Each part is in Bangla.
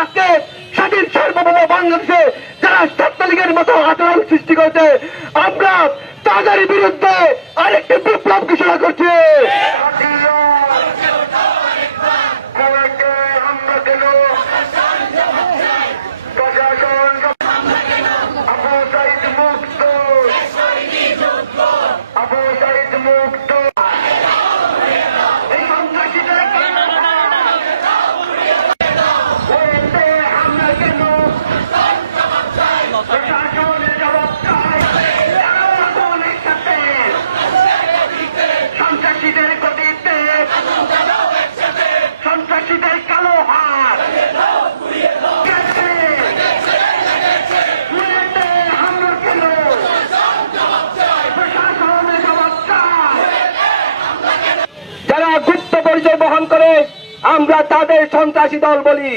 আজকে স্বাধীন সার্বভৌম বাংলাদেশে যারা ছাত্রলীগের মতো আচরণ সৃষ্টি করেছে, আমরা তাদের বিরুদ্ধে আরেকটি বিপ্লব ঘোষণা করছি। যারা গুপ্ত পরিচয় বহন করে আমরা তাদের সন্ত্রাসী দল বলি।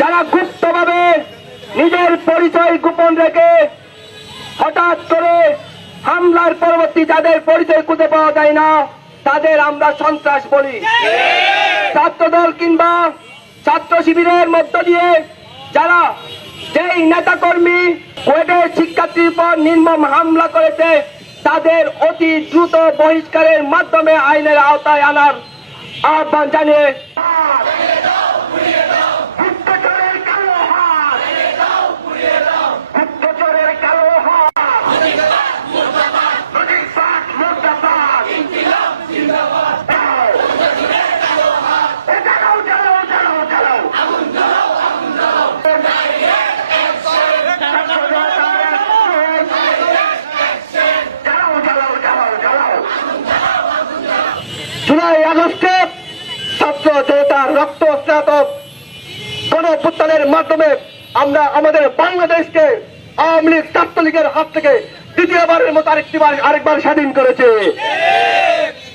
যারা গুপ্তভাবে নিজের পরিচয় গোপন রেখে হঠাৎ করে হামলার পরবর্তী যাদের পরিচয় খুঁজে পাওয়া যায় না তাদের আমরা সন্ত্রাস বলি। ছাত্রদল কিংবা ছাত্র শিবিরের মধ্য দিয়ে যারা যেই নেতাকর্মী কোয়েটের শিক্ষার্থীর উপর নির্মম হামলা করেছে তাদের অতি দ্রুত বহিষ্কারের মাধ্যমে আইনের আওতায় আনার আহ্বান জানিয়ে জুলাই আগস্টে ছাত্র জনতার রক্ত স্নাতক গণ অভ্যুত্থানের মাধ্যমে আমরা আমাদের বাংলাদেশকে আওয়ামী লীগ ছাত্রলীগের হাত থেকে দ্বিতীয়বারের মতো আরেকবার স্বাধীন করেছে।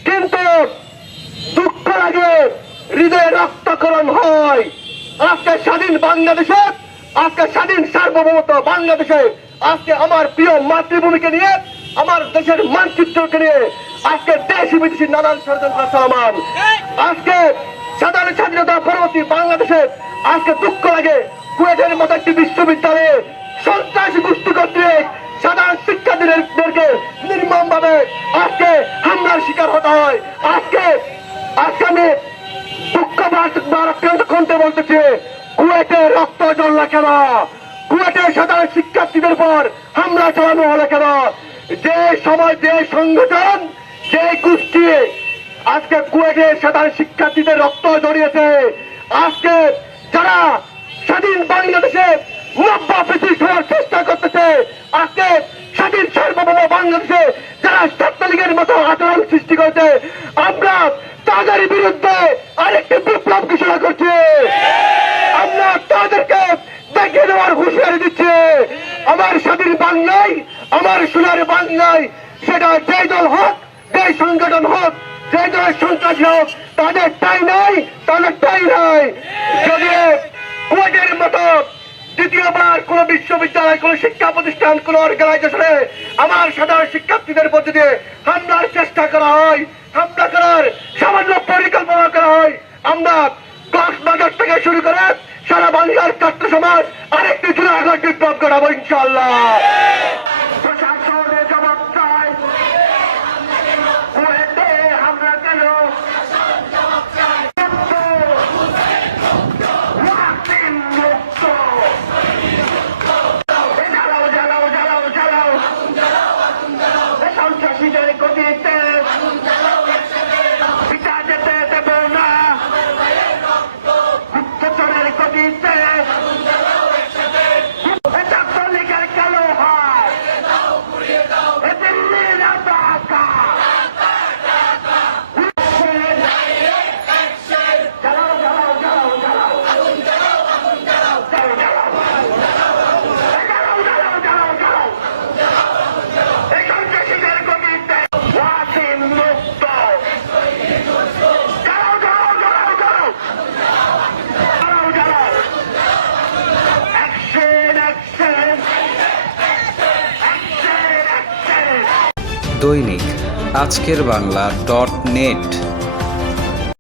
কিন্তু দুঃখ লাগে, হৃদয়ে রক্তক্ষরণ হয়। আজকে স্বাধীন বাংলাদেশে, আজকে স্বাধীন সার্বভৌমত্ব বাংলাদেশে, আজকে আমার প্রিয় মাতৃভূমিকে নিয়ে, আমার দেশের মানচিত্রকে নিয়ে আজকে দেশি বিদেশি নানান ষড়যন্ত্র চলমান। আজকে সাধারণ স্বাধীনতা পরবর্তী বাংলাদেশে আজকে দুঃখ লাগে কুয়েটের মতো একটি বিশ্ববিদ্যালয়ে সন্ত্রাসী গোষ্ঠী কর্তৃক সাধারণ শিক্ষার্থীদেরকে নির্মম ভাবে আজকে হামলার শিকার হতে হয়। আজকে আমি দুঃখ বারাক্রান্ত কণ্ঠে বলতেছি, কুয়েটে রক্ত জ্বলল কেন? কুয়েটে সাধারণ শিক্ষার্থীদের পর হামলা চালানো হলো কেন? যে সময় যে সংগঠন যে গোষ্ঠী আজকে কুয়েটের সাধারণ শিক্ষার্থীদের রক্ত জড়িয়েছে, আজকে যারা স্বাধীন বাংলাদেশে নব্য পৃথিবী হওয়ার চেষ্টা করতেছে, আজকে স্বাধীন সার্বভৌম বাংলাদেশে যারা ছাত্রলীগের মতো আচরণ সৃষ্টি করেছে, আমরা তাদের বিরুদ্ধে আরেকটি বিপ্লব ঘোষণা করছি। আমরা তাদেরকে দেখিয়ে দেওয়ার হুঁশিয়ারি দিচ্ছি, আমার স্বাধীন বাংলায়, আমার সোনার বাংলায়, সেটা যে দল হোক, যে সংগঠন হোক, যে দলের সন্ত্রাসী হোক, তাদের ঠাঁই নাই, তাদের ঠাঁই নাই। যদি কুয়েটের মতো দ্বিতীয়বার কোন বিশ্ববিদ্যালয়, কোন শিক্ষা প্রতিষ্ঠান, কোন অর্গানাইজেশনে আমার সাধারণ শিক্ষার্থীদের মধ্যে দিয়ে হামলার চেষ্টা করা হয়, হামলা করার সামান্য পরিকল্পনা করা হয়, আমরা কক্সবাজার থেকে শুরু করে সারা বাংলার ছাত্র সমাজ আরেকটি জুলাই আগস্ট বিপ্লব করাবো ইনশাআল্লাহ। দৈনিক আজকের বাংলা .net